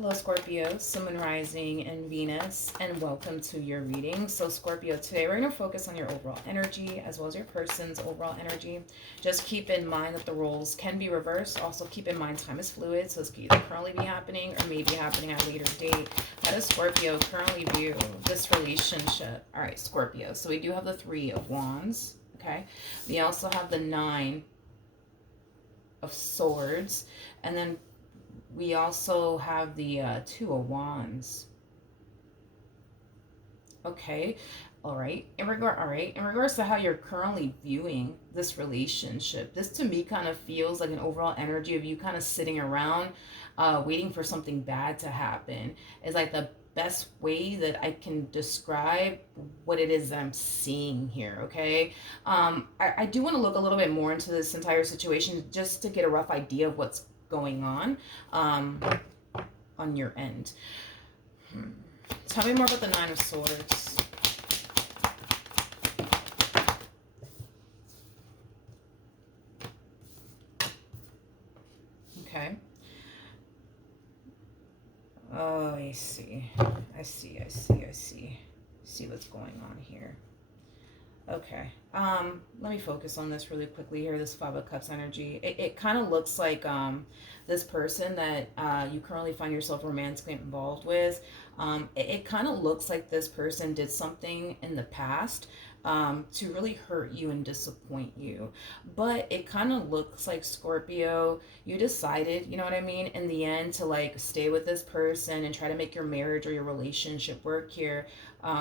Hello, Scorpio, Sun, Moon, Rising, and Venus, and welcome to your reading. So, Scorpio, today we're going to focus on your overall energy as well as your person's overall energy. Just keep in mind that the roles can be reversed. Also, keep in mind time is fluid, so this could either currently be happening or maybe happening at a later date. How does Scorpio currently view this relationship? All right, Scorpio. So, we do have the Three of Wands, okay? We also have the Nine of Swords, and then we also have the Two of Wands. Okay. All right. In regards to how you're currently viewing this relationship, this to me kind of feels like an overall energy of you kind of sitting around waiting for something bad to happen. Is like the best way that I can describe what it is that I'm seeing here, okay? I do want to look a little bit more into this entire situation just to get a rough idea of what's going um, on your end. Tell me more about the Nine of Swords. Okay. Oh, I see. See what's going on here. Okay. Let me focus on this really quickly here, this Five of Cups energy. It kind of looks like this person that you currently find yourself romantically involved with. It kind of looks like this person did something in the past to really hurt you and disappoint you. But it kind of looks like, Scorpio, you decided, you know what I mean, in the end to like stay with this person and try to make your marriage or your relationship work here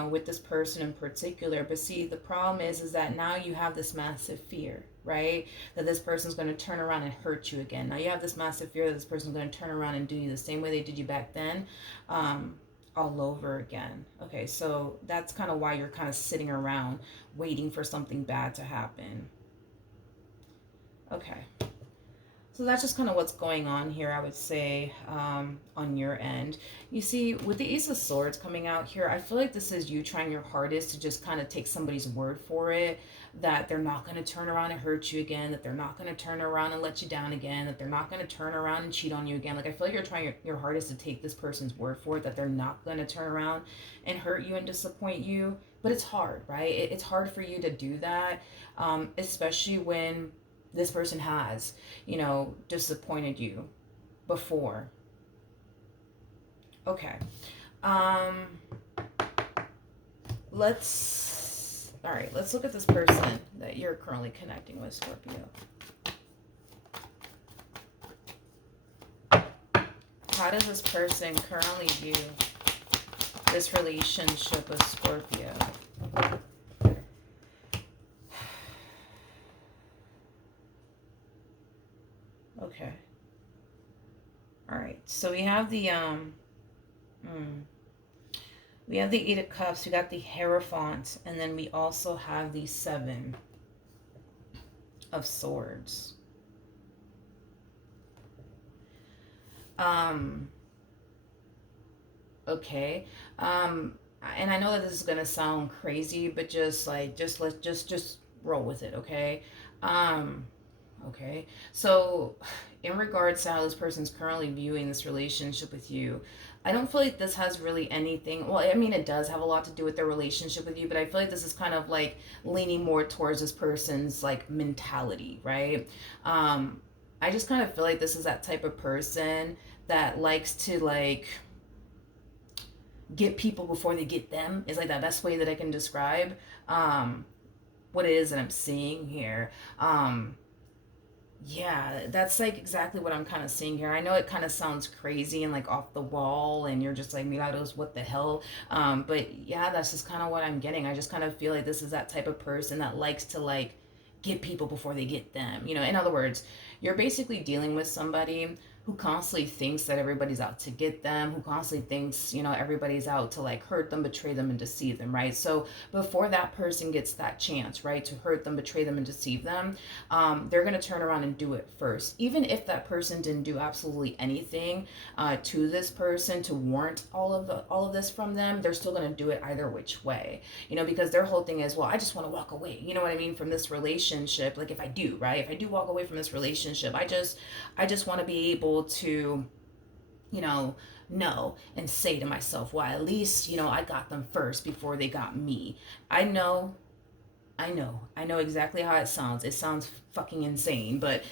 with this person in particular. But see, the problem is that now you have this massive fear, right? That this person's going to turn around and hurt you again. Now you have this massive fear that this person's going to turn around and do you the same way they did you back then. All over again. Okay, so that's kind of why you're kind of sitting around waiting for something bad to happen. Okay. So that's just kind of what's going on here, I would say, on your end. You see, with the Ace of Swords coming out here, I feel like this is you trying your hardest to just kind of take somebody's word for it, that they're not going to turn around and hurt you again, that they're not going to turn around and let you down again, that they're not going to turn around and cheat on you again. Like, I feel like you're trying your hardest to take this person's word for it, that they're not going to turn around and hurt you and disappoint you. But it's hard, right? It's hard for you to do that, especially when this person has, disappointed you before. Okay. Um let's look at this person that you're currently connecting with, Scorpio. How does this person currently view this relationship with Scorpio? Okay. All right. So we have the Eight of Cups, we got the Hierophant, and then we also have the Seven of Swords. Okay. And I know that this is gonna sound crazy, but just roll with it, okay? Okay. So in regards to how this person's currently viewing this relationship with you, I don't feel like this has really anything. Well, I mean, it does have a lot to do with their relationship with you, but I feel like this is kind of like leaning more towards this person's like mentality, right? I just kind of feel like this is that type of person that likes to like get people before they get them, is like that best way that I can describe what it is that I'm seeing here. Yeah, that's like exactly what I'm kind of seeing here. I know it kind of sounds crazy and like off the wall, and you're just like, Milagros, what the hell? But yeah, that's just kind of what I'm getting. I just kind of feel like this is that type of person that likes to like get people before they get them. In other words, you're basically dealing with somebody who constantly thinks that everybody's out to get them, who constantly thinks, everybody's out to like hurt them, betray them, and deceive them, right? So before that person gets that chance, right, to hurt them, betray them, and deceive them, they're going to turn around and do it first. Even if that person didn't do absolutely anything to this person to warrant all of this from them, they're still going to do it either which way, because their whole thing is, well, I just want to walk away, you know what I mean, from this relationship. Like if I do walk away from this relationship, I just want to be able to you know and say to myself, well, at least, I got them first before they got me. I know, I know exactly how it sounds. It sounds fucking insane, but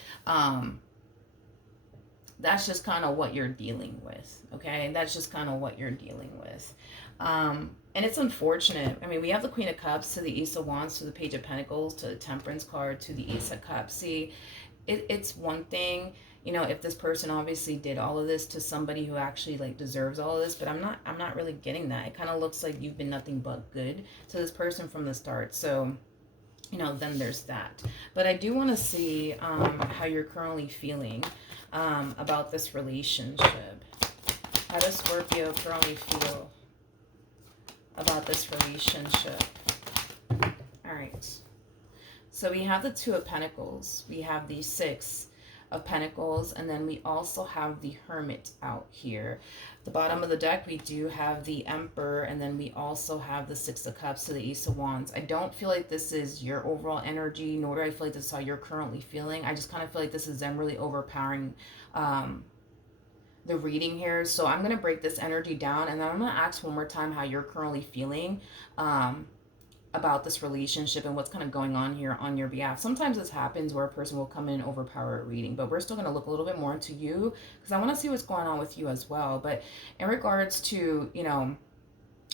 that's just kind of what you're dealing with, okay? That's just kind of what you're dealing with. And it's unfortunate. I mean, we have the Queen of Cups to the Ace of Wands to the Page of Pentacles to the Temperance card to the Ace of Cups. See, it's one thing, if this person obviously did all of this to somebody who actually like deserves all of this, but I'm not really getting that. It kind of looks like you've been nothing but good to this person from the start. So, then there's that. But I do want to see how you're currently feeling about this relationship. How does Scorpio currently feel about this relationship? All right. So we have the Two of Pentacles. We have the Six of Pentacles. And then we also have the Hermit out here. The bottom of the deck, we do have the Emperor. And then we also have the Six of Cups to the Ace of Wands. I don't feel like this is your overall energy, nor do I feel like this is how you're currently feeling. I just kind of feel like this is them really overpowering the reading here. So I'm going to break this energy down, and then I'm going to ask one more time how you're currently feeling about this relationship and what's kind of going on here on your behalf. Sometimes this happens where a person will come in and overpower a reading, but we're still going to look a little bit more into you because I want to see what's going on with you as well. But in regards to,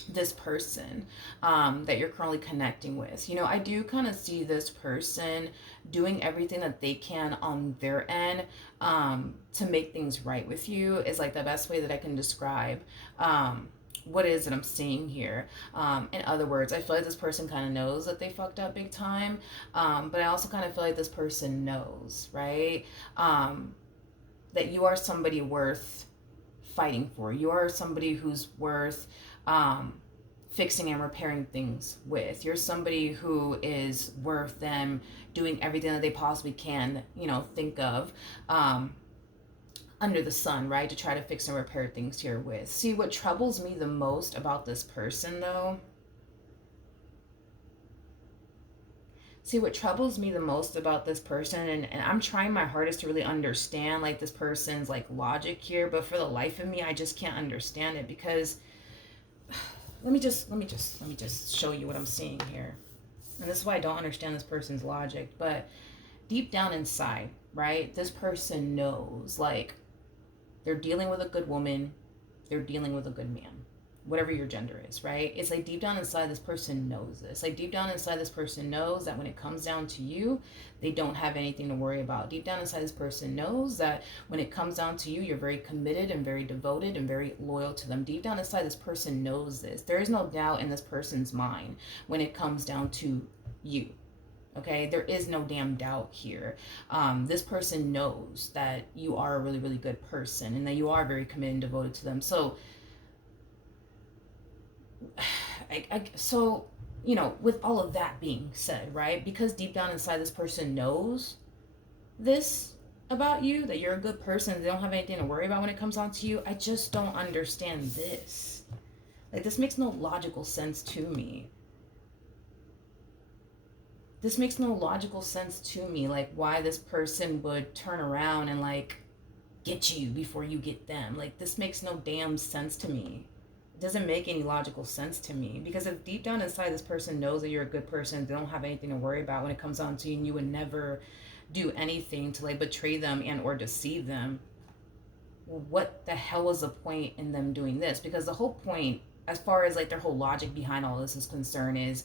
this person that you're currently connecting with, I do kind of see this person doing everything that they can on their end to make things right with you is like the best way that I can describe what it is that I'm seeing here. In other words, I feel like this person kind of knows that they fucked up big time, but I also kind of feel like this person knows, right, that you are somebody worth fighting for. You are somebody who's worth fixing and repairing things with. You're somebody who is worth them doing everything that they possibly can, think of under the sun, right, to try to fix and repair things here with. See, what troubles me the most about this person, though, what troubles me the most about this person, and I'm trying my hardest to really understand like this person's like logic here, but for the life of me, I just can't understand it because let me just show you what I'm seeing here. And this is why I don't understand this person's logic, but deep down inside, right, this person knows like they're dealing with a good woman, they're dealing with a good man, whatever your gender is, right? It's like deep down inside this person knows this. Like deep down inside this person knows that when it comes down to you, they don't have anything to worry about. Deep down inside this person knows that when it comes down to you, you're very committed and very devoted and very loyal to them. Deep down inside this person knows this. There is no doubt in this person's mind when it comes down to you. Okay, there is no damn doubt here. This person knows that you are a really, really good person and that you are very committed and devoted to them. So, with all of that being said, right, because deep down inside this person knows this about you, that you're a good person, they don't have anything to worry about when it comes on to you, I just don't understand this. Like, this makes no logical sense to me. This makes no logical sense to me, like why this person would turn around and like get you before you get them. Like, this makes no damn sense to me. It doesn't make any logical sense to me, because if deep down inside this person knows that you're a good person, they don't have anything to worry about when it comes on to you, and you would never do anything to like betray them and or deceive them, what the hell was the point in them doing this? Because the whole point, as far as like their whole logic behind all this is concerned, is,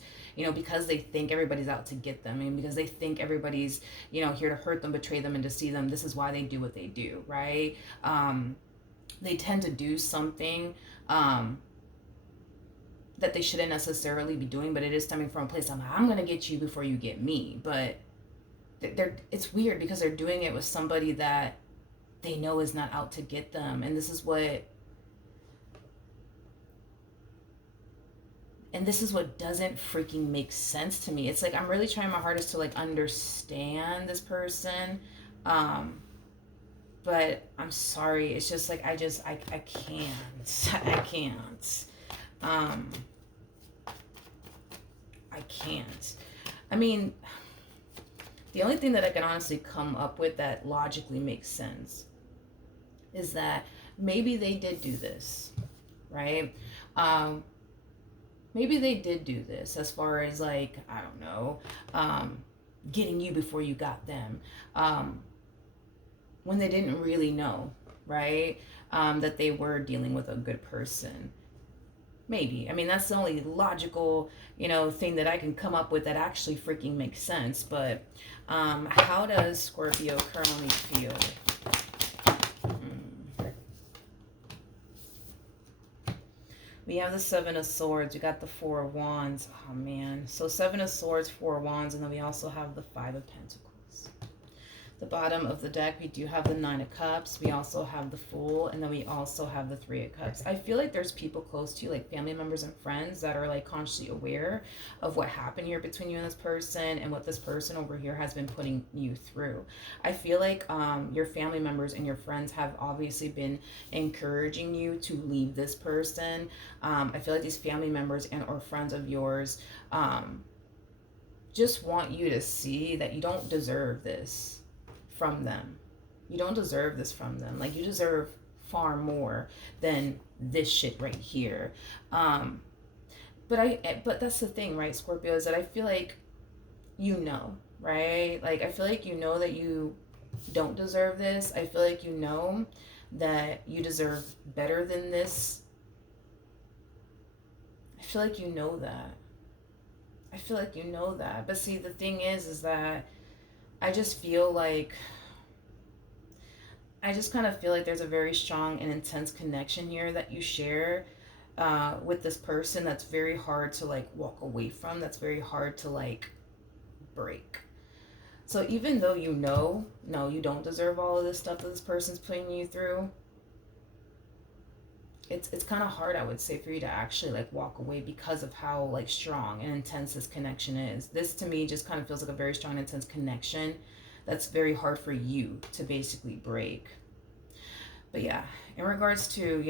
because they think everybody's out to get them, and because they think everybody's, here to hurt them, betray them, and deceive them. This is why they do what they do, right? They tend to do something that they shouldn't necessarily be doing, but it is stemming from a place of, I'm going to get you before you get me. But it's weird because they're doing it with somebody that they know is not out to get them. And this is what doesn't freaking make sense to me. It's like I'm really trying my hardest to like understand this person, but I'm sorry, it's just like I can't. I mean, the only thing that I can honestly come up with that logically makes sense is that maybe they did do this, right? Um, maybe they did do this as far as like, I don't know, getting you before you got them, when they didn't really know, right? That they were dealing with a good person. Maybe. I mean, that's the only logical, thing that I can come up with that actually freaking makes sense. But how does Scorpio currently feel? We have the Seven of Swords. We got the Four of Wands. Oh, man. So Seven of Swords, Four of Wands, and then we also have the Five of Pentacles. The bottom of the deck, we do have the Nine of Cups. We also have the Fool, and then we also have the Three of Cups. I feel like there's people close to you, like family members and friends, that are like consciously aware of what happened here between you and this person and what this person over here has been putting you through. I feel like your family members and your friends have obviously been encouraging you to leave this person. I feel like these family members and or friends of yours just want you to see that you don't deserve this from them. You don't deserve this from them. Like, you deserve far more than this shit right here. But that's the thing, right, Scorpio, is that I feel like right? Like, I feel like that you don't deserve this. I feel like that you deserve better than this. I feel like that. I feel like that. But see, the thing is that I just kind of feel like there's a very strong and intense connection here that you share with this person that's very hard to like walk away from, that's very hard to like break. So even though no, you don't deserve all of this stuff that this person's putting you through, it's kind of hard, I would say, for you to actually like walk away because of how like strong and intense this connection is. This to me just kind of feels like a very strong and intense connection that's very hard for you to basically break. But yeah, in regards to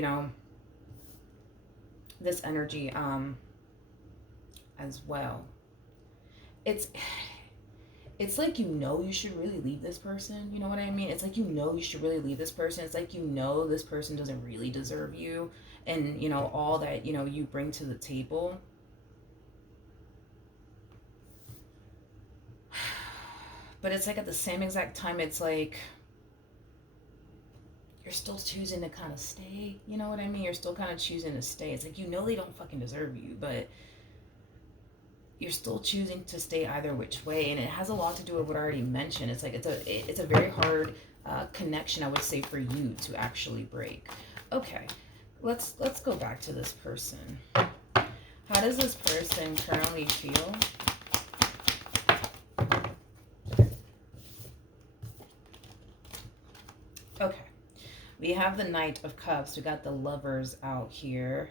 this energy as well, it's like you should really leave this person. You know what I mean? It's like you should really leave this person. It's like this person doesn't really deserve you and all that you bring to the table. But it's like at the same exact time, it's like you're still choosing to kind of stay. You know what I mean? You're still kind of choosing to stay. It's like they don't fucking deserve you, but you're still choosing to stay either which way. And it has a lot to do with what I already mentioned. It's like it's a very hard connection, I would say, for you to actually break. Okay, let's go back to this person. How does this person currently feel? Okay, we have the Knight of Cups. We got the Lovers out here.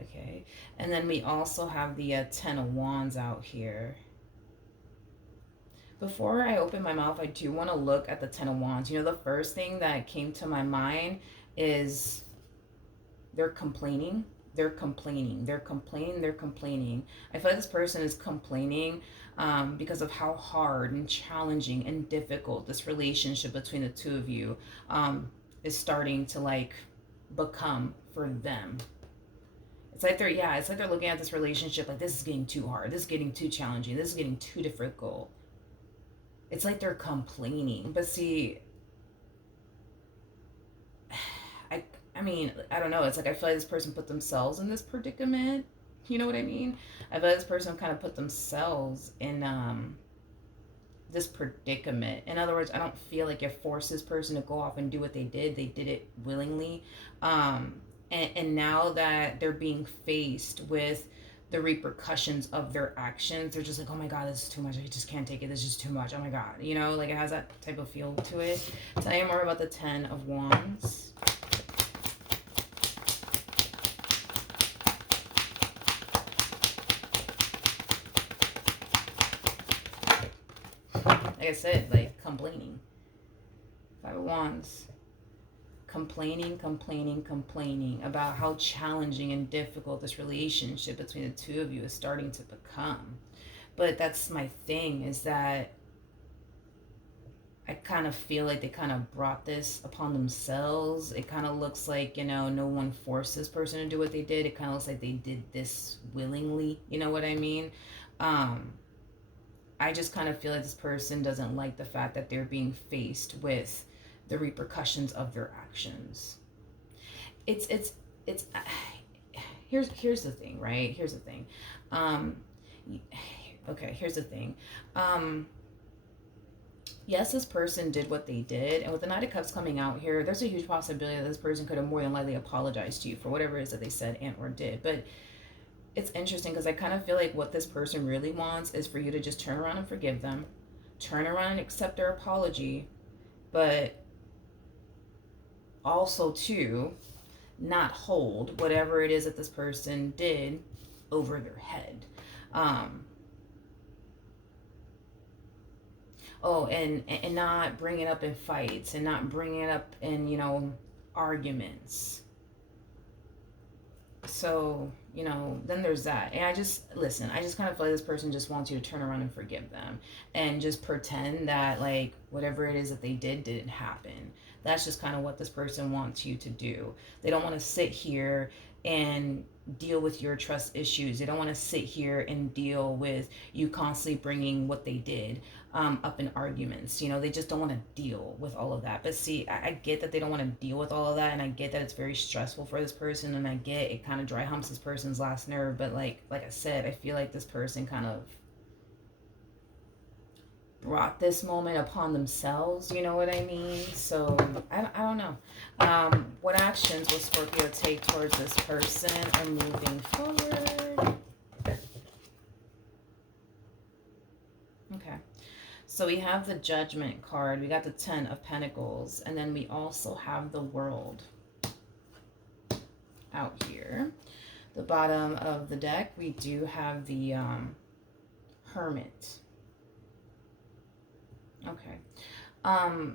Okay, and then we also have the Ten of Wands out here. Before I open my mouth, I do want to look at the Ten of Wands. The first thing that came to my mind is they're complaining. They're complaining. They're complaining. They're complaining. I feel like this person is complaining because of how hard and challenging and difficult this relationship between the two of you is starting to like become for them. It's like they're looking at this relationship like, this is getting too hard. This is getting too challenging. This is getting too difficult. It's like they're complaining. But see, I mean, I don't know. It's like I feel like this person put themselves in this predicament. You know what I mean? I feel like this person kind of put themselves in this predicament. In other words, I don't feel like it forced this person to go off and do what they did. They did it willingly. And now that they're being faced with the repercussions of their actions, they're just like, oh my God, this is too much. I just can't take it. This is just too much. Oh my God. Like it has that type of feel to it. Tell you more about the Ten of Wands. Like I said, like complaining. Five of Wands. Complaining about how challenging and difficult this relationship between the two of you is starting to become. But that's my thing, is that I kind of feel like they kind of brought this upon themselves. It kind of looks like, no one forced this person to do what they did. It kind of looks like they did this willingly. You know what I mean? Um, I just kind of feel like this person doesn't like the fact that they're being faced with the repercussions of their actions. It's here's the thing, right? Here's the thing. Um, okay, here's the thing. Um, yes, this person did what they did, and with the Knight of Cups coming out here, there's a huge possibility that this person could have more than likely apologized to you for whatever it is that they said and or did. But it's interesting because I kind of feel like what this person really wants is for you to just turn around and forgive them, turn around and accept their apology, but also to not hold whatever it is that this person did over their head. Um, and not bring it up in fights and not bring it up in arguments. So then there's that. And I just kind of feel like this person just wants you to turn around and forgive them and just pretend that like whatever it is that they didn't happen. That's just kind of what this person wants you to do. They don't want to sit here and deal with your trust issues. They don't want to sit here and deal with you constantly bringing what they did up in arguments. They just don't want to deal with all of that. But see, I get that they don't want to deal with all of that, and I get that it's very stressful for this person, and I get it kind of dry humps this person's last nerve. But like I said, I feel like this person kind of brought this moment upon themselves, you know what I mean? So I don't know. What actions will Scorpio take towards this person and moving forward? Okay, so we have the Judgment card, we got the Ten of Pentacles, and then we also have the World out here. The bottom of the deck, we do have the Hermit. Okay.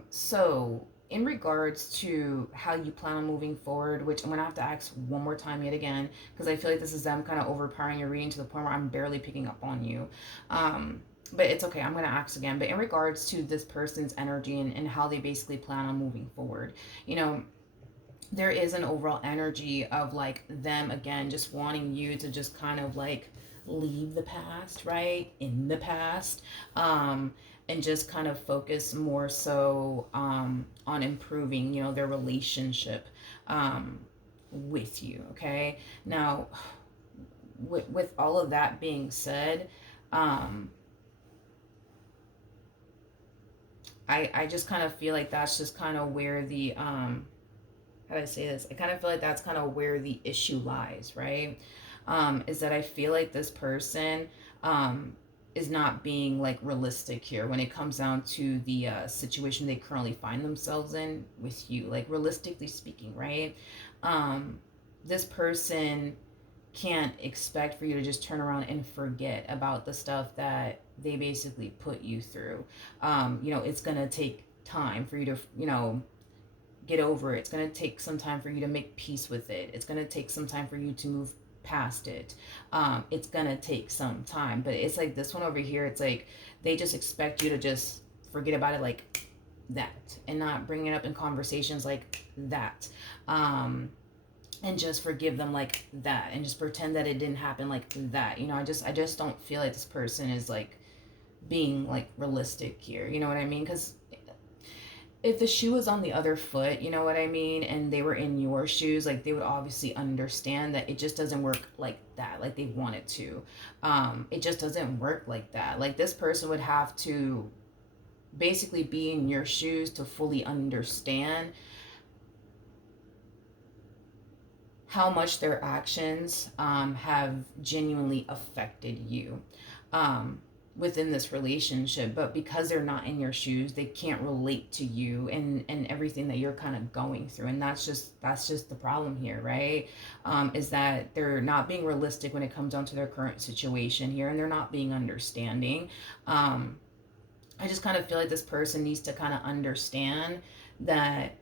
So in regards to how you plan on moving forward, which I'm going to have to ask one more time yet again, because I feel like this is them kind of overpowering your reading to the point where I'm barely picking up on you. But it's okay. I'm going to ask again. But in regards to this person's energy and how they basically plan on moving forward, there is an overall energy of like them, again, just wanting you to just kind of like leave the past, right? In the past. And just kind of focus more so on improving, their relationship with you, okay? Now, with all of that being said, I just kind of feel like that's just kind of where the, how do I say this? I kind of feel like that's kind of where the issue lies, right? Is that I feel like this person, is not being like realistic here when it comes down to the situation they currently find themselves in with you, like realistically speaking, right? This person can't expect for you to just turn around and forget about the stuff that they basically put you through. It's gonna take time for you to get over it. It's gonna take some time for you to make peace with it. It's gonna take some time for you to move past it. It's gonna take some time, but it's like this one over here, it's like they just expect you to just forget about it like that and not bring it up in conversations like that, and just forgive them like that and just pretend that it didn't happen like that. I just don't feel like this person is like being like realistic here, you know what I mean? Because if the shoe was on the other foot, you know what I mean, and they were in your shoes, like they would obviously understand that it just doesn't work like that, like they want it to. It just doesn't work like that. Like this person would have to basically be in your shoes to fully understand how much their actions have genuinely affected you. Within this relationship, but because they're not in your shoes, they can't relate to you and everything that you're kind of going through. And that's just the problem here, right? Is that they're not being realistic when it comes down to their current situation here, and they're not being understanding. I just kind of feel like this person needs to kind of understand that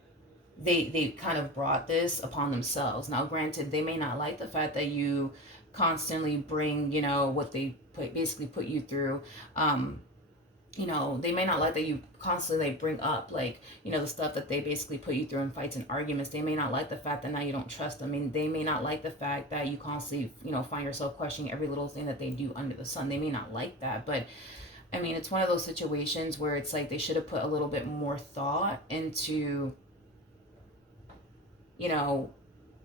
they kind of brought this upon themselves. Now granted, they may not like the fact that you constantly bring what they basically put you through they may not like that you constantly like bring up like, the stuff that they basically put you through in fights and arguments. They may not like the fact that now you don't trust them. I mean, they may not like the fact that you constantly, find yourself questioning every little thing that they do under the sun. They may not like that, but I mean, it's one of those situations where it's like they should have put a little bit more thought into, you know,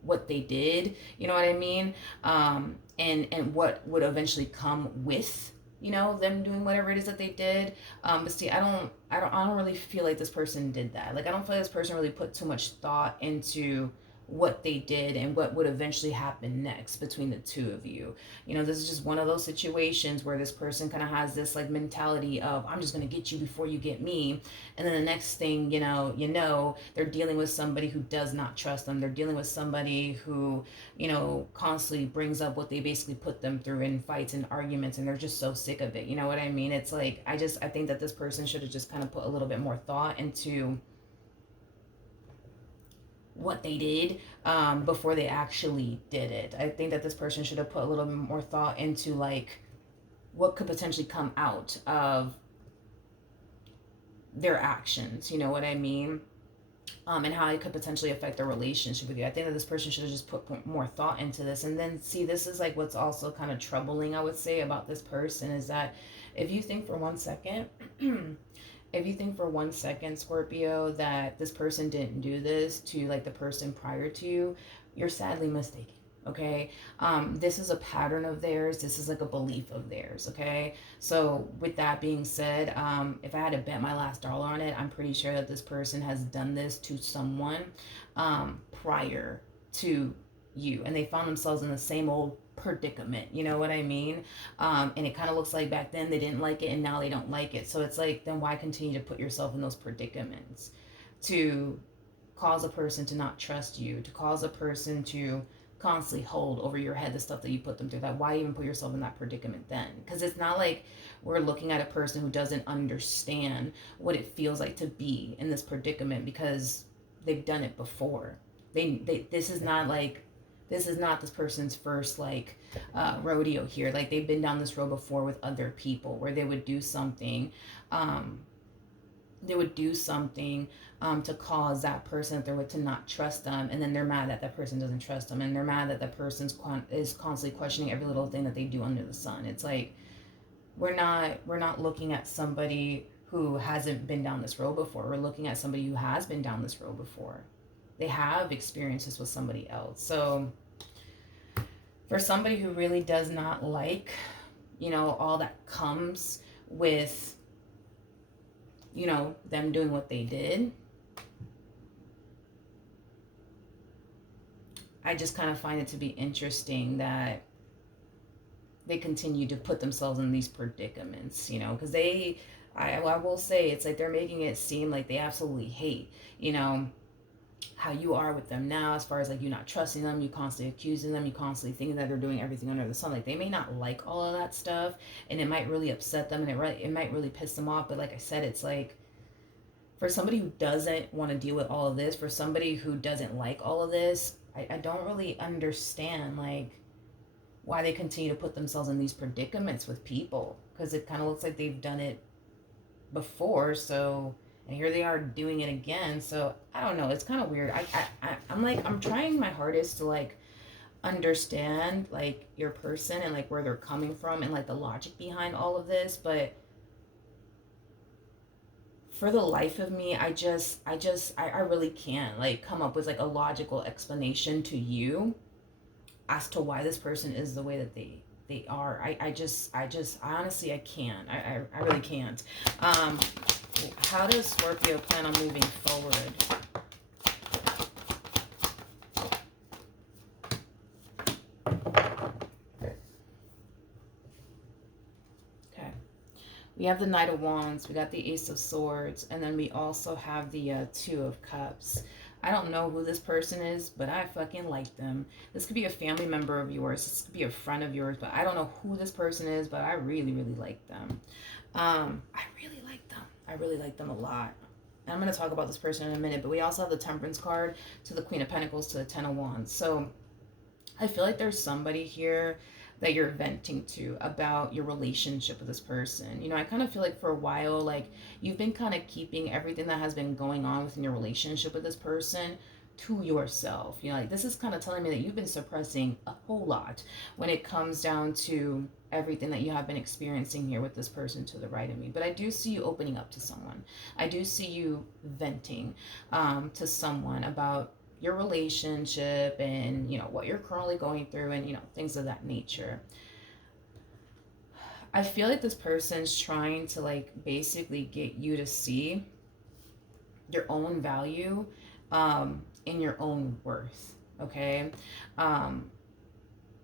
what they did, you know what I mean? And what would eventually come with, them doing whatever it is that they did. But see, I don't really feel like this person did that. Like, I don't feel like this person really put too much thought into what they did and what would eventually happen next between the two of you. This is just one of those situations where this person kind of has this like mentality of, I'm just going to get you before you get me. And then the next thing, they're dealing with somebody who does not trust them. They're dealing with somebody who, constantly brings up what they basically put them through in fights and arguments, and they're just so sick of it. You know what I mean? It's like, I think that this person should have just kind of put a little bit more thought into what they did before they actually did it. I think that this person should have put a little bit more thought into like what could potentially come out of their actions, you know what I mean? And how it could potentially affect their relationship with you. I think that this person should have just put more thought into this. And then see, this is like what's also kind of troubling, I would say, about this person is that if you think for 1 second if you think for 1 second, Scorpio, that this person didn't do this to like the person prior to you, you're sadly mistaken. Okay. This is a pattern of theirs. This is like a belief of theirs. Okay. So with that being said, if I had to bet my last dollar on it, I'm pretty sure that this person has done this to someone prior to you, and they found themselves in the same old predicament, you know what I mean? And it kind of looks like back then they didn't like it and now they don't like it. So it's like, then why continue to put yourself in those predicaments to cause a person to not trust you, to cause a person to constantly hold over your head the stuff that you put them through? That why even put yourself in that predicament then? Because it's not like we're looking at a person who doesn't understand what it feels like to be in this predicament, because they've done it before. This is not this person's first like rodeo here. Like, they've been down this road before with other people where they would do something to cause that person that they're with to not trust them, and then they're mad that that person doesn't trust them, and they're mad that that person is constantly questioning every little thing that they do under the sun. It's like, we're not looking at somebody who hasn't been down this road before. We're looking at somebody who has been down this road before. They have experiences with somebody else. So for somebody who really does not like, all that comes with, them doing what they did, I just kind of find it to be interesting that they continue to put themselves in these predicaments, because I will say, it's like they're making it seem like they absolutely hate, how you are with them now, as far as like you not trusting them, you constantly accusing them, you constantly thinking that they're doing everything under the sun. Like, they may not like all of that stuff, and it might really upset them, and it might really piss them off. But like I said, it's like, for somebody who doesn't want to deal with all of this, for somebody who doesn't like all of this, I don't really understand like why they continue to put themselves in these predicaments with people, because it kind of looks like they've done it before. So, and here they are doing it again. So I don't know. It's kind of weird. I'm trying my hardest to like understand like your person and like where they're coming from and like the logic behind all of this. But for the life of me, I really can't like come up with like a logical explanation to you as to why this person is the way that they are. I honestly, I can't. I really can't. How does Scorpio plan on moving forward? Okay. We have the Knight of Wands, we got the Ace of Swords, and then we also have the Two of Cups. I don't know who this person is, but I fucking like them. This could be a family member of yours. This could be a friend of yours, but I don't know who this person is, but I really, really like them. I really like them. I really like them a lot. And I'm going to talk about this person in a minute, but we also have the Temperance card, to the Queen of Pentacles, to the Ten of Wands. So I feel like there's somebody here that you're venting to about your relationship with this person. You know, I kind of feel like for a while, like you've been kind of keeping everything that has been going on within your relationship with this person to yourself. You know, like this is kind of telling me that you've been suppressing a whole lot when it comes down to everything that you have been experiencing here with this person to the right of me. But I do see you opening up to someone. I do see you venting to someone about your relationship and, you know, what you're currently going through and, you know, things of that nature. I feel like this person's trying to like basically get you to see your own value in your own worth. Okay.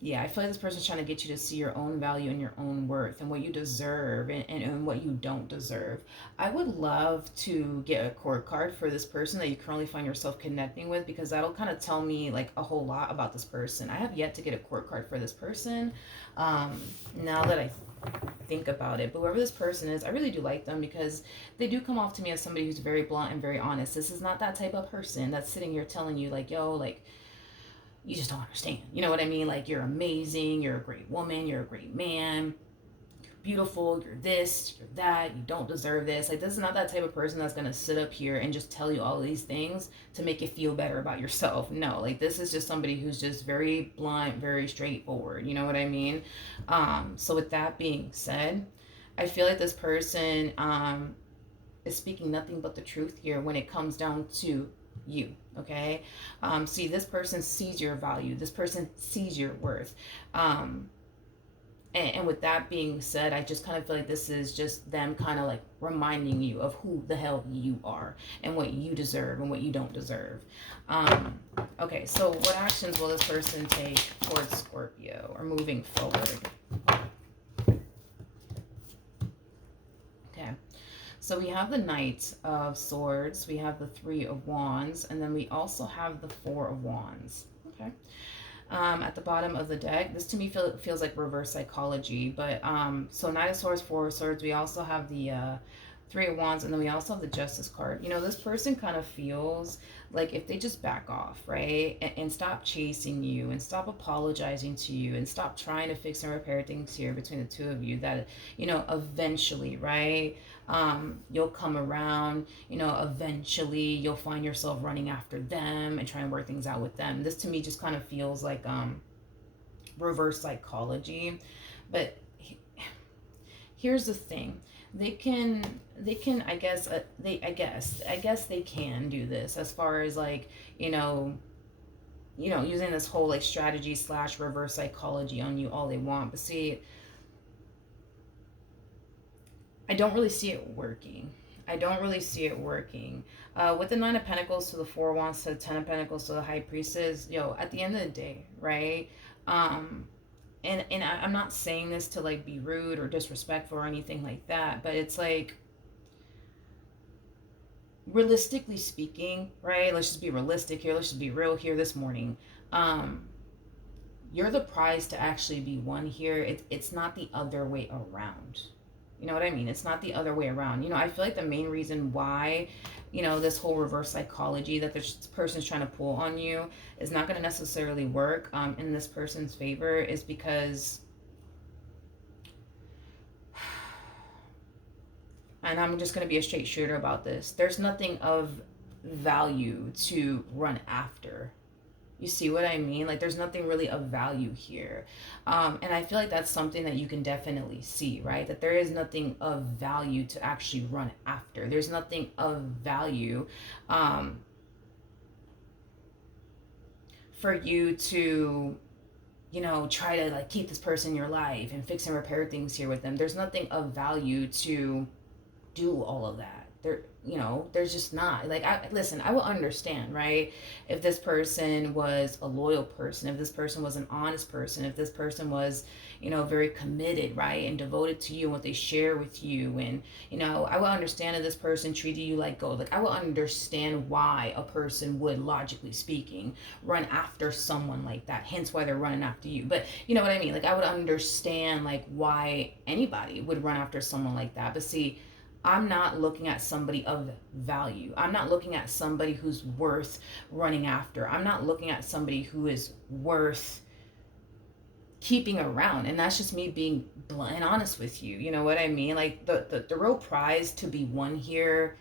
Yeah, I feel like this person's trying to get you to see your own value and your own worth and what you deserve and what you don't deserve. I would love to get a court card for this person that you currently find yourself connecting with, because that'll kind of tell me like a whole lot about this person. I have yet to get a court card for this person. Now that I think about it, but whoever this person is, I really do like them because they do come off to me as somebody who's very blunt and very honest. This is not that type of person that's sitting here telling you like, yo, like, you just don't understand. You know what I mean? Like, you're amazing, you're a great woman, you're a great man, you're beautiful, you're this, you're that, you don't deserve this. Like, this is not that type of person that's gonna sit up here and just tell you all of these things to make you feel better about yourself. No, like, this is just somebody who's just very blunt, very straightforward. You know what I mean? So with that being said, I feel like this person is speaking nothing but the truth here when it comes down to you. Okay. See, this person sees your value, this person sees your worth. And with that being said, I just kind of feel like this is just them kind of like reminding you of who the hell you are and what you deserve and what you don't deserve. Okay, so what actions will this person take towards Scorpio or moving forward? Okay. So we have the Knight of Swords, we have the Three of Wands, and then we also have the Four of Wands. Okay. At the bottom of the deck, this to me feels like reverse psychology, but so Knight of Swords, Four of Swords, we also have the Three of Wands, and then we also have the Justice card. You know, this person kind of feels like if they just back off, right, and stop chasing you and stop apologizing to you and stop trying to fix and repair things here between the two of you, that, you know, eventually, right, you'll come around, you know, eventually you'll find yourself running after them and trying to work things out with them. This to me just kind of feels like reverse psychology. But here's the thing. They can I guess they can do this as far as like, you know, using this whole like strategy / reverse psychology on you all they want. But see, I don't really see it working. With the Nine of Pentacles to the Four of Wands to the Ten of Pentacles to the High Priestess, at the end of the day, right? And I'm not saying this to like be rude or disrespectful or anything like that, but it's like, realistically speaking, right? Let's just be realistic here. Let's just be real here this morning. You're the prize to actually be won here. It's not the other way around. You know what I mean? It's not the other way around. You know, I feel like the main reason why, you know, this whole reverse psychology that this person's trying to pull on you is not going to necessarily work in this person's favor is because, and I'm just going to be a straight shooter about this, there's nothing of value to run after. You see what I mean? Like, there's nothing really of value here. And I feel like that's something that you can definitely see, right? That there is nothing of value to actually run after. There's nothing of value for you to, you know, try to like keep this person in your life and fix and repair things here with them. There's nothing of value to do all of that. There's just not. Like, listen, I will understand, right? If this person was a loyal person, if this person was an honest person, if this person was, you know, very committed, right, and devoted to you and what they share with you, and, you know, I will understand if this person treated you like gold. Like, I will understand why a person would, logically speaking, run after someone like that, hence why they're running after you. But you know what I mean? Like, I would understand, like, why anybody would run after someone like that. But see, I'm not looking at somebody of value. I'm not looking at somebody who's worth running after. I'm not looking at somebody who is worth keeping around. And that's just me being blunt and honest with you. You know what I mean? Like the real prize to be won here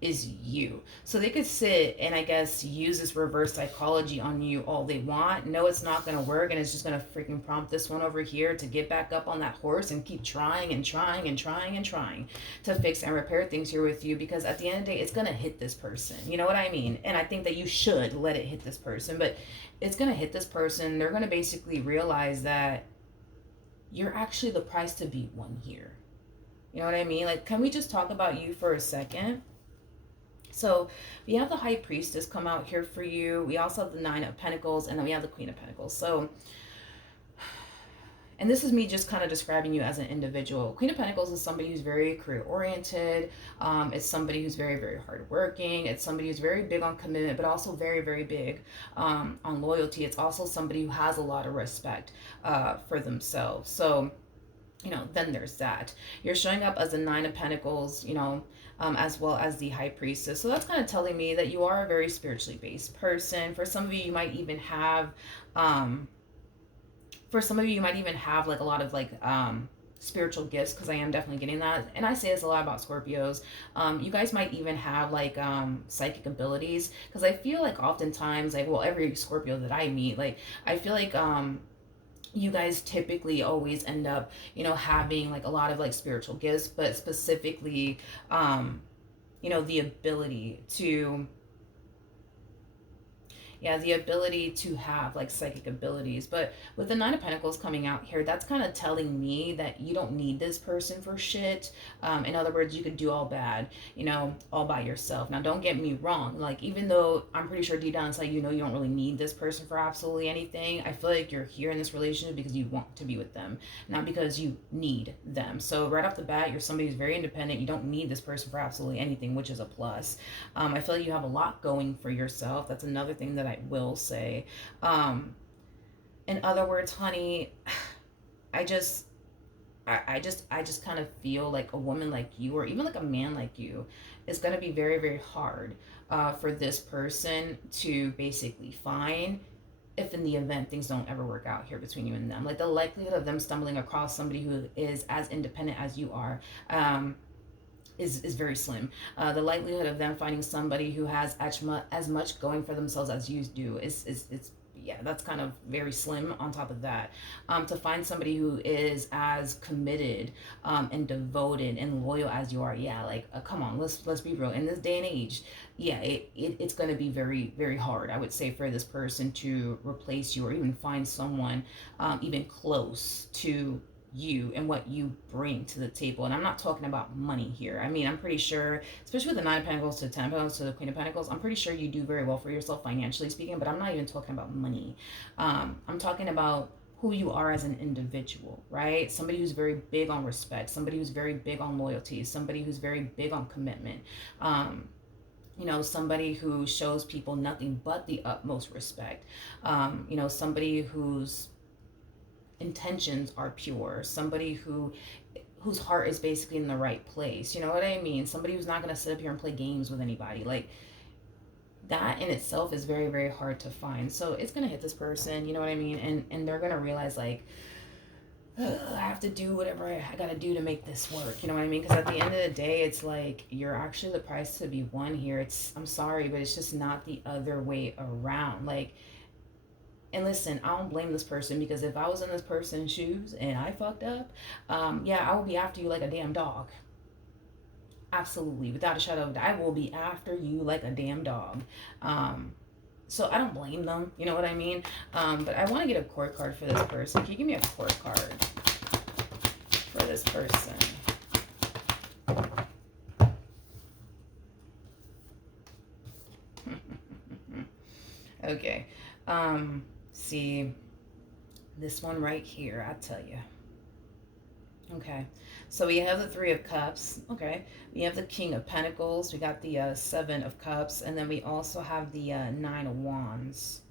is you. So they could sit and, I guess, use this reverse psychology on you all they want. No, it's not going to work, and it's just going to freaking prompt this one over here to get back up on that horse and keep trying and trying and trying and trying to fix and repair things here with you, because at the end of the day, it's going to hit this person. You know what I mean? And I think that you should let it hit this person, but it's going to hit this person. They're going to basically realize that you're actually the prize to be won here. You know what I mean? Like, can we just talk about you for a second? So we have the High Priestess come out here for you. We also have the Nine of Pentacles, and then we have the Queen of Pentacles. So, and this is me just kind of describing you as an individual. Queen of Pentacles is somebody who's very career-oriented. It's somebody who's very, very hardworking. It's somebody who's very big on commitment, but also very, very big on loyalty. It's also somebody who has a lot of respect for themselves. So, you know, then there's that. You're showing up as a Nine of Pentacles, you know, as well as the High Priestess. So that's kind of telling me that you are a very spiritually based person. For some of you, you might even have, like a lot of like spiritual gifts, because I am definitely getting that. And I say this a lot about Scorpios. You guys might even have like psychic abilities, because I feel like oftentimes, like, well, every Scorpio that I meet, like, I feel like you guys typically always end up, you know, having like a lot of like spiritual gifts, but specifically, you know, the ability to, the ability to have like psychic abilities. But with the Nine of Pentacles coming out here, that's kind of telling me that you don't need this person for shit. In other words, you could do all bad, you know, all by yourself. Now, don't get me wrong. Like, even though I'm pretty sure deep down inside, you know, you don't really need this person for absolutely anything, I feel like you're here in this relationship because you want to be with them, not because you need them. So right off the bat, you're somebody who's very independent. You don't need this person for absolutely anything, which is a plus. I feel like you have a lot going for yourself. That's another thing that I will say. In other words, honey, I just kind of feel like a woman like you, or even like a man like you, is going to be very, very hard for this person to basically find, if in the event things don't ever work out here between you and them. Like, the likelihood of them stumbling across somebody who is as independent as you are, is very slim. The likelihood of them finding somebody who has as much going for themselves as you do is that's kind of very slim. On top of that, to find somebody who is as committed and devoted and loyal as you are, like, come on, let's be real. In this day and age, it's going to be very, very hard, I would say, for this person to replace you, or even find someone even close to you and what you bring to the table. And I'm not talking about money here. I mean, I'm pretty sure, especially with the Nine of Pentacles to Ten of Pentacles to the Queen of Pentacles, I'm pretty sure you do very well for yourself financially speaking, but I'm not even talking about money. I'm talking about who you are as an individual, right? Somebody who's very big on respect, somebody who's very big on loyalty, somebody who's very big on commitment. You know, somebody who shows people nothing but the utmost respect. You know, somebody whose intentions are pure, somebody whose heart is basically in the right place. You know what I mean? Somebody who's not going to sit up here and play games with anybody. Like, that in itself is very, very hard to find. So it's going to hit this person, you know what I mean? And they're going to realize, like, I have to do whatever I got to do to make this work. You know what I mean? Because at the end of the day, it's like, you're actually the prize to be won here. I'm sorry, but it's just not the other way around. Like, and listen, I don't blame this person, because if I was in this person's shoes and I fucked up, I would be after you like a damn dog. Absolutely, without a shadow of a doubt, I will be after you like a damn dog. So I don't blame them, you know what I mean? But I want to get a court card for this person. Can you give me a court card for this person? Okay. See, this one right here, I tell you. Okay, so we have the Three of Cups. Okay, we have the King of Pentacles. We got the Seven of Cups, and then we also have the Nine of Wands.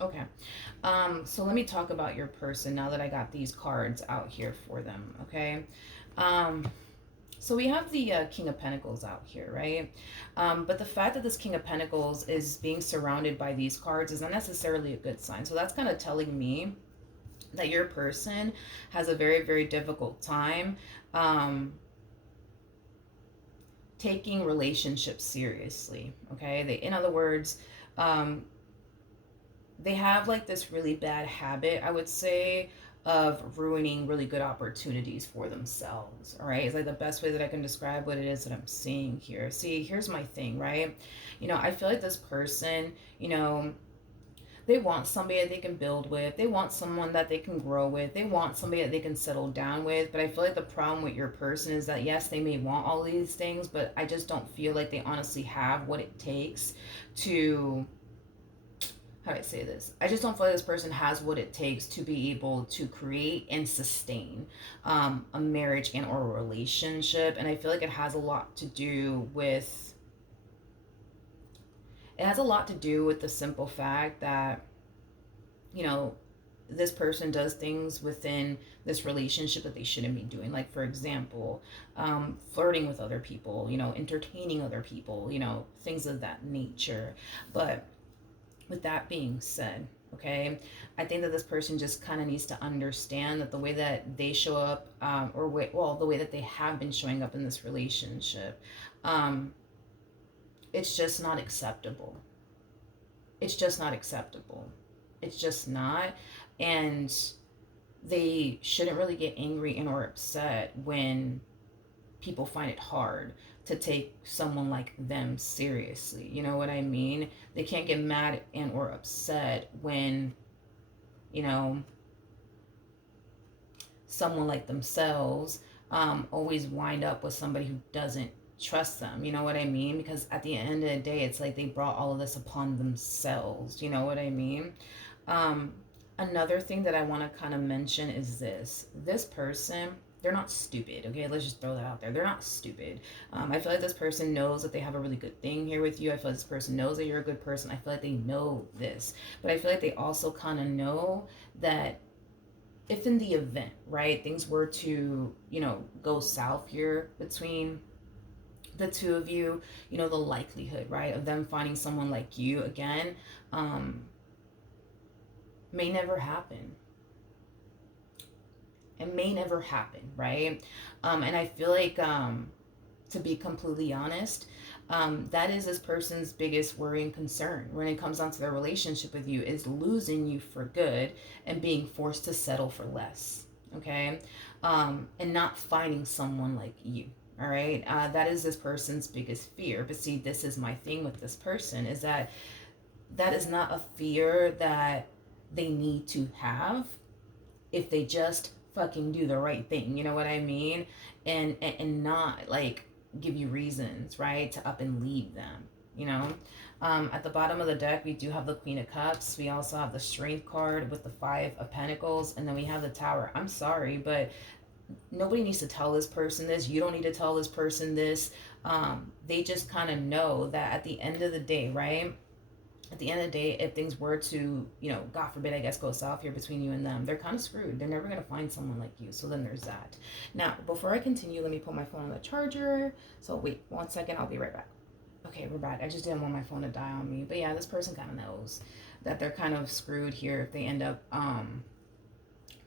Okay, so let me talk about your person now that I got these cards out here for them. Okay, So we have the King of Pentacles out here, right? But the fact that this King of Pentacles is being surrounded by these cards is not necessarily a good sign. So that's kind of telling me that your person has a very, very difficult time taking relationships seriously, okay? In other words, um, they have like this really bad habit, I would say, of ruining really good opportunities for themselves. All right, it's like the best way that I can describe what it is that I'm seeing here. See, here's my thing, right? I feel like this person, they want somebody that they can build with. They want someone that they can grow with. They want somebody that they can settle down with. But I feel like the problem with your person is that, yes, they may want all these things, but I just don't feel like they honestly have what it takes to, how do I say this? I just don't feel like this person has what it takes to be able to create and sustain a marriage and or a relationship. And I feel like it has a lot to do with, the simple fact that, this person does things within this relationship that they shouldn't be doing. Like, for example, flirting with other people, entertaining other people, things of that nature. But with that being said, okay, I think that this person just kind of needs to understand that the way that they show up, the way that they have been showing up in this relationship, it's just not acceptable. It's just not acceptable. It's just not. And they shouldn't really get angry and or upset when people find it hard to take someone like them seriously. You know what I mean? They can't get mad and or upset when, you know, someone like themselves always wind up with somebody who doesn't trust them. You know what I mean? Because at the end of the day, it's like they brought all of this upon themselves. You know what I mean? Another thing that I want to kind of mention is this person, they're not stupid. Okay, let's just throw that out there. They're not stupid. I feel like this person knows that they have a really good thing here with you. I feel like this person knows that you're a good person. I feel like they know this, but I feel like they also kind of know that if in the event, right, things were to, go south here between the two of you, the likelihood, right, of them finding someone like you again, may never happen. It may never happen, right? And I feel like, to be completely honest, that is this person's biggest worry and concern when it comes down to their relationship with you, is losing you for good and being forced to settle for less, okay? And not finding someone like you. All right. That is this person's biggest fear. But see, this is my thing with this person, is that is not a fear that they need to have if they just fucking do the right thing. You know what I mean? And not like give you reasons, right, to up and leave them, At the bottom of the deck, we do have the Queen of Cups. We also have the Strength card with the Five of Pentacles. And then we have the Tower. I'm sorry, but nobody needs to tell this person this. You don't need to tell this person this. They just kind of know that at the end of the day, right? At the end of the day, if things were to, God forbid, I guess, go south here between you and them, they're kind of screwed. They're never going to find someone like you. So then there's that. Now, before I continue, let me put my phone on the charger. So wait 1 second. I'll be right back. Okay, we're back. I just didn't want my phone to die on me. But yeah, this person kind of knows that they're kind of screwed here if they end up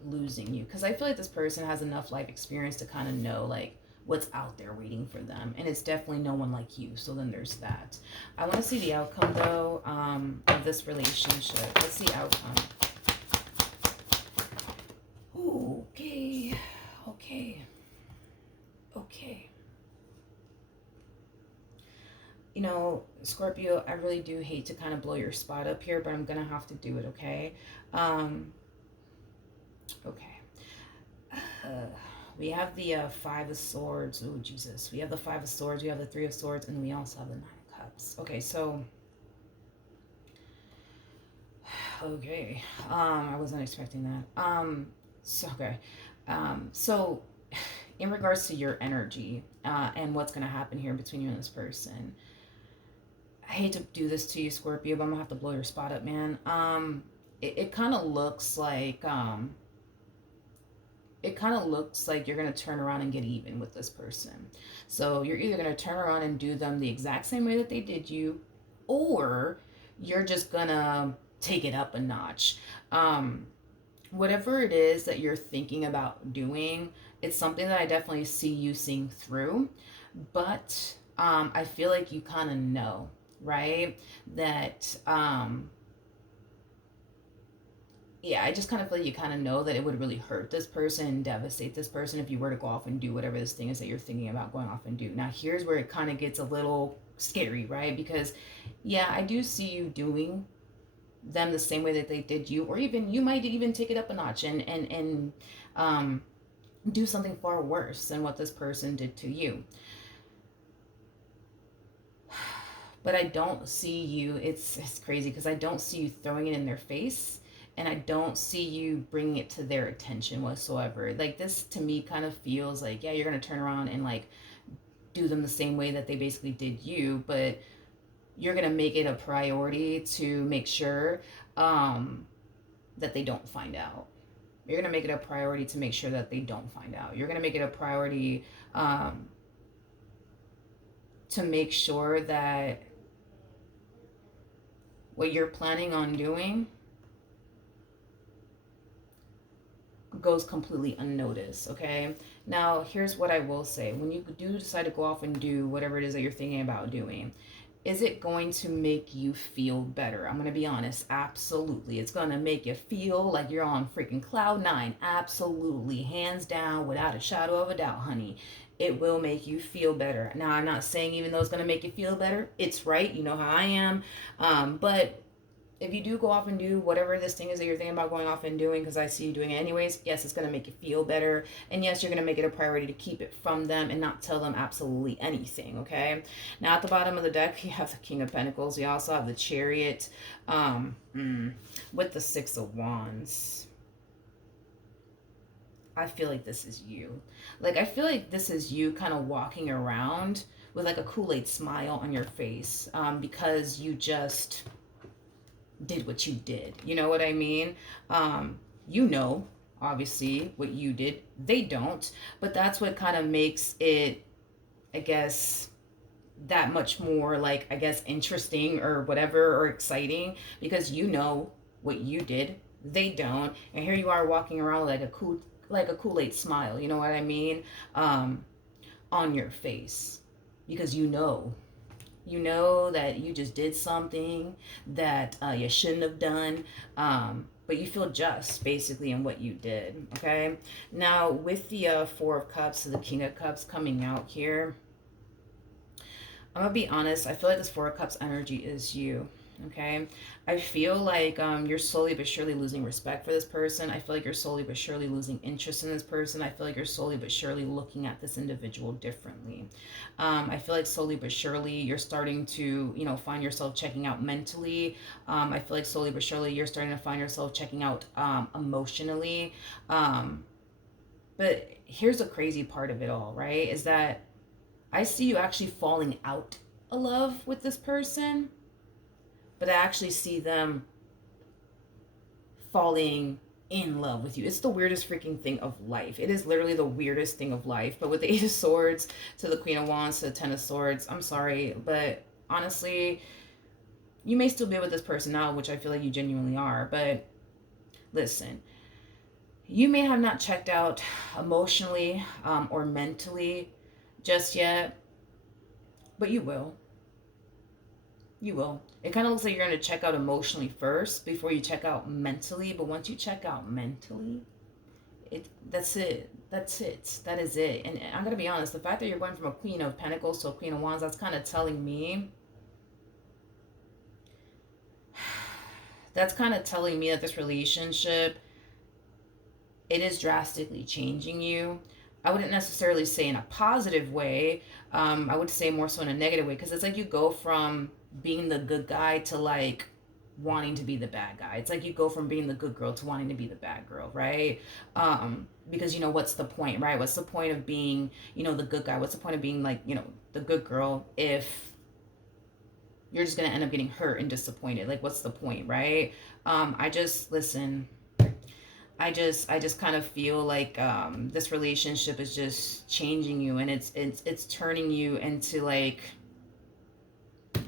losing you, because I feel like this person has enough life experience to kind of know like what's out there waiting for them, and it's definitely no one like you. So then there's that. I want to see the outcome though, of this relationship. Let's see outcome. Okay. Scorpio, I really do hate to kind of blow your spot up here, but I'm gonna have to do it. Okay. We have the Five of Swords. Oh, Jesus. We have the Five of Swords. We have the Three of Swords. And we also have the Nine of Cups. Okay, so... Okay. I wasn't expecting that. So, in regards to your energy and what's going to happen here between you and this person, I hate to do this to you, Scorpio, but I'm going to have to blow your spot up, man. It kind of looks like... it kind of looks like you're going to turn around and get even with this person. So you're either going to turn around and do them the exact same way that they did you, or you're just going to take it up a notch. Whatever it is that you're thinking about doing, it's something that I definitely see you seeing through. But I feel like you kind of know, right? That yeah, I just kind of feel like you kind of know that it would really hurt this person and devastate this person if you were to go off and do whatever this thing is that you're thinking about going off and do. Now, here's where it kind of gets a little scary, right? Because, yeah, I do see you doing them the same way that they did you, or even you might even take it up a notch and do something far worse than what this person did to you. But I don't see you. It's crazy because I don't see you throwing it in their face, and I don't see you bringing it to their attention whatsoever. Like, this to me kind of feels like, yeah, you're gonna turn around and like do them the same way that they basically did you, but you're gonna make it a priority to make sure that they don't find out. You're gonna make it a priority to make sure that they don't find out. You're gonna make it a priority to make sure that what you're planning on doing goes completely unnoticed, okay? Now, here's what I will say. When you do decide to go off and do whatever it is that you're thinking about doing, is it going to make you feel better? I'm going to be honest. Absolutely. It's going to make you feel like you're on freaking cloud nine. Absolutely. Hands down, without a shadow of a doubt, honey. It will make you feel better. Now, I'm not saying even though it's going to make you feel better, it's right. You know how I am. But if you do go off and do whatever this thing is that you're thinking about going off and doing, because I see you doing it anyways, yes, it's going to make you feel better. And yes, you're going to make it a priority to keep it from them and not tell them absolutely anything, okay? Now, at the bottom of the deck, you have the King of Pentacles. You also have the Chariot with the Six of Wands. I feel like this is you. Like, I feel like this is you kind of walking around with like a Kool-Aid smile on your face because you just did what you did. You know what I mean? You know, obviously, what you did. They don't. But that's what kind of makes it, I guess, that much more, like, I guess, interesting or whatever, or exciting, because you know what you did. They don't. And here you are walking around like a Kool-Aid smile. You know what I mean? On your face. Because you know that you just did something that you shouldn't have done, but you feel just basically in what you did, okay? Now, with the Four of Cups, the King of Cups coming out here, I'm going to be honest, I feel like this Four of Cups energy is you, okay? I feel like you're slowly but surely losing respect for this person. I feel like you're slowly but surely losing interest in this person. I feel like you're slowly but surely looking at this individual differently. I feel like slowly but surely you're starting to, find yourself checking out mentally. I feel like slowly but surely you're starting to find yourself checking out emotionally. But here's the crazy part of it all, right? Is that I see you actually falling out of love with this person, but I actually see them falling in love with you. It's the weirdest freaking thing of life. It is literally the weirdest thing of life. But with the Eight of Swords to the Queen of Wands to the Ten of Swords, I'm sorry, but honestly, you may still be with this person now, which I feel like you genuinely are. But listen, you may have not checked out emotionally or mentally just yet, but you will. You will. It kind of looks like you're going to check out emotionally first before you check out mentally. But once you check out mentally, that's it. That's it. That is it. And I'm going to be honest, the fact that you're going from a Queen of Pentacles to a Queen of Wands, that's kind of telling me, that this relationship, it is drastically changing you. I wouldn't necessarily say in a positive way. I would say more so in a negative way, because it's like you go from being the good guy to like wanting to be the bad guy. It's like you go from being the good girl to wanting to be the bad girl, right? Because what's the point, right? What's the point of being, the good guy? What's the point of being like, the good girl if you're just gonna end up getting hurt and disappointed? Like, what's the point, right? Listen, I just kind of feel like this relationship is just changing you, and it's turning you into like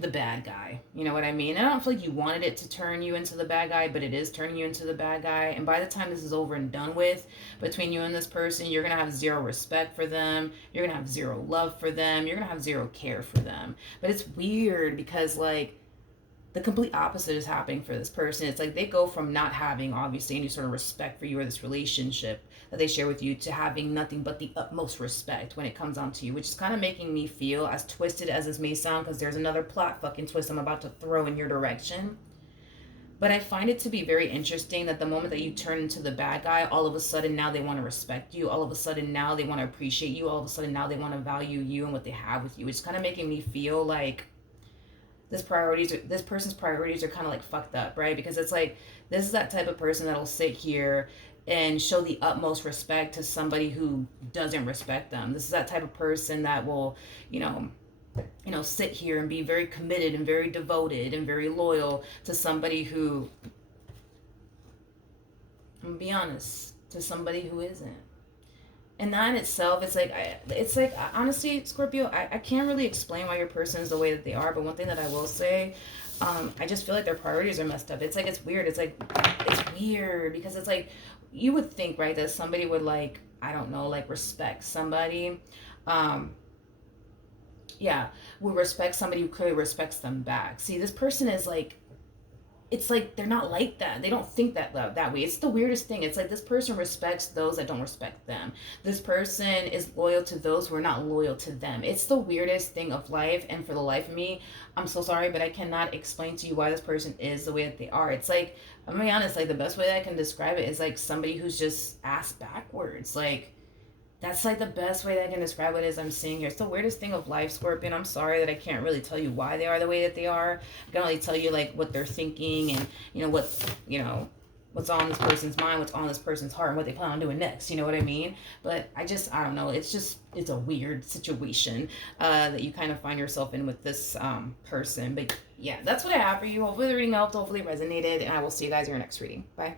the bad guy. You know what I mean? I don't feel like you wanted it to turn you into the bad guy, but it is turning you into the bad guy. And by the time this is over and done with, between you and this person, you're going to have zero respect for them. You're going to have zero love for them. You're going to have zero care for them. But it's weird because, like, the complete opposite is happening for this person. It's like they go from not having, obviously, any sort of respect for you or this relationship that they share with you to having nothing but the utmost respect when it comes on to you, which is kind of making me feel, as twisted as this may sound, because there's another plot fucking twist I'm about to throw in your direction. But I find it to be very interesting that the moment that you turn into the bad guy, all of a sudden now they want to respect you. All of a sudden now they want to appreciate you. All of a sudden now they want to value you and what they have with you. Which is kind of making me feel like this person's priorities are kind of like fucked up, right? Because it's like this is that type of person that'll sit here and show the utmost respect to somebody who doesn't respect them. This is that type of person that will, you know, sit here and be very committed and very devoted and very loyal to somebody who, I'm gonna be honest, to somebody who isn't. And that in itself, it's like honestly, Scorpio, I can't really explain why your person is the way that they are. But one thing that I will say, I just feel like their priorities are messed up. It's like it's weird. It's weird because it's like you would think, right, that somebody would, like, I don't know, like, respect somebody. Um, yeah, would respect somebody who clearly respects them back. See, this person is like, it's like they're not like that. They don't think that way. It's the weirdest thing. It's like this person respects those that don't respect them. This person is loyal to those who are not loyal to them. It's the weirdest thing of life, and for the life of me, I'm so sorry, but I cannot explain to you why this person is the way that they are. It's like, I'm gonna be honest, like the best way that I can describe it is like somebody who's just ass backwards. Like, that's like the best way that I can describe it as I'm seeing here. It's the weirdest thing of life, Scorpion. I'm sorry that I can't really tell you why they are the way that they are. I can only tell you like what they're thinking and what's on this person's mind, what's on this person's heart, and what they plan on doing next. You know what I mean? But I don't know. It's a weird situation that you kind of find yourself in with this person. But yeah, that's what I have for you. Hopefully the reading helped. Hopefully it resonated, and I will see you guys in your next reading. Bye.